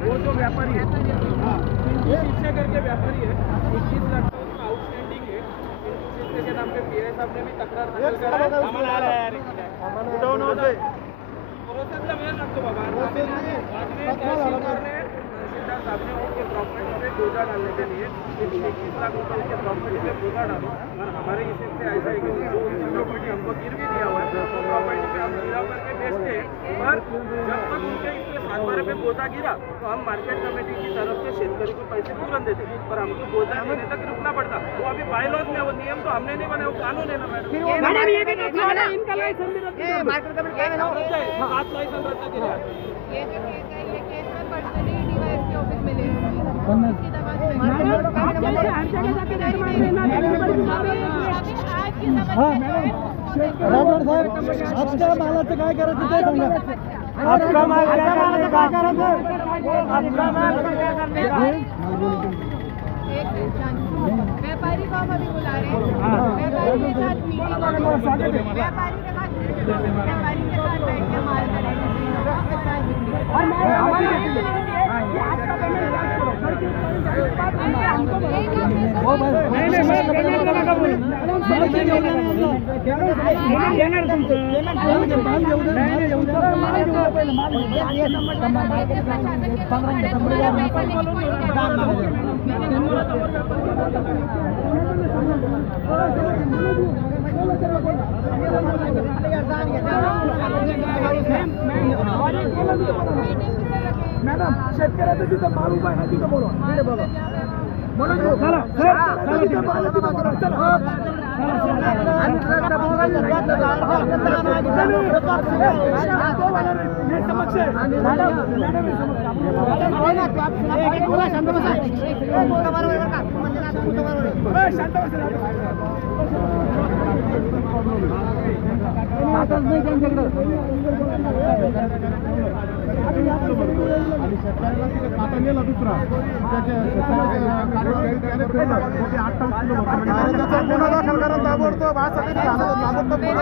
वो जो व्यापारी है शीशे करके व्यापारी है इक्कीस लाख का उसका आउटस्टैंडिंग है के नाम पे पी साहब ने भी तक्रार दाखल करा प्रोसेसला वेळ लागतो बाबा तहसीलदार तहसीलदार साहब ने उनके प्रॉपर्टी पे बोझा डालने के लिए इक्कीस लाख रुपए प्रॉपर्टी पे बोझा डाला। और हमारे से ऐसा है कि जो प्रॉपर्टी हमको गिरवी दिया हुआ है तो प्रॉपर्टी पे हम गिरा करके बेचते हैं। पर जब तक उनके इस पे सात बारह पे बोझा गिरा तो हम मार्केट कमेटी की तरफ़ से शेतकरी को पैसे तुरंत देते पर हमको बोझा देने तक रुकना पड़ता। वो अभी बायलॉज में वो नियम तो हमने नहीं बनाया वो कानून है ना मैडम। मैडम ये कहना इनका लाइसेंस भी रद्द कर दो। हाथ लाइसेंस रद्द किया ये जो केस है ये केस में पर्सनली डीवाईएसपी ऑफ़िस में ले उसकी दरवाजे आप जैसे हर जगह जाके दरबार में ना देने पर भी सारे अभी आज की समस्या है आपल्या मालाचं काय करायचं ते सांगा आपका माल क्या करने का आपका माल क्या करने का एक मिनट शांति। व्यापारी को हम अभी बुला रहे हैं व्यापारी के साथ मीटिंग व्यापारी के साथ व्यापारी के साथ बैठ के माल करेंगे और मैं तुमचं मॅडम शेतकऱ्याचं जिथं माल उभा आहे तिथं बोलवा तिथे बोलवा म्हणून चला आहे तिथं शांत आणि शेतकऱ्याला काटा नेला दुसरा त्याच्या गुन्हा दाखल करा ताबडतोब असं कधी झालं ताबडतोब ये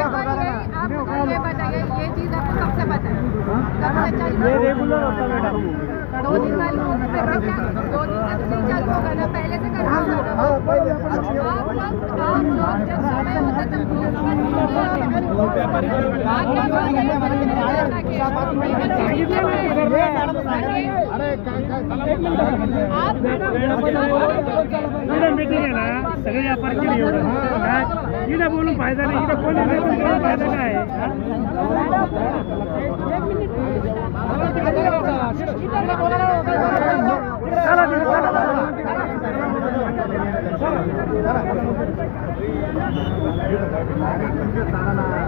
है रेगुलर होता मैडम दो दिन वाली दो दिन से तो नहीं चालू होगा ना पहले से करना होगा हा, लोग आप लोग जब समय होता तब मॅडम मीटिंग आहे ना सगळे व्यापार केले एवढं इथं बोलून फायदा नाही इथं कोणी बोलून फायदा काय चला.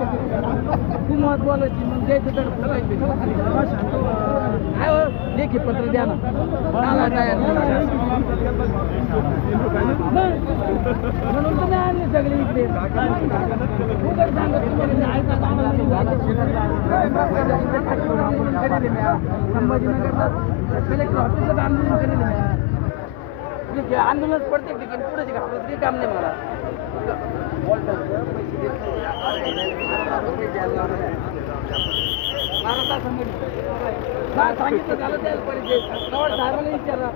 खूप मत बोलायची मग द्यायचं तर बोलायचं. हो. हो? लेखी पत्र द्या ना. मला म्हणून तुम्ही आणले सगळे इकडे. उघड सांगत संभाजीनगरला आंदोलन केलेलं आहे आंदोलन प्रत्येक ठिकाणी पुढे काम नाही मला. सांगितलं. झालं त्याला पाहिजे विचारा.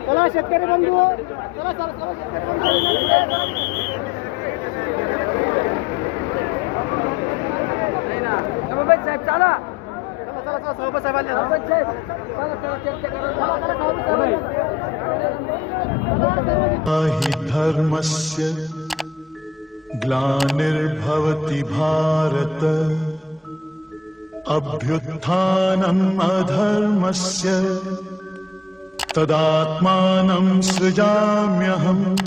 चला. शेतकरी बंधू चला चला चला शेतकरी बंधू साहेब चला चला चला सभापती साहेबांनी हि धर्मस्य ग्लानिर्भवति भारत। अभ्युत्थानम् अधर्मस्य तदात्मानं सृजाम्यहम्।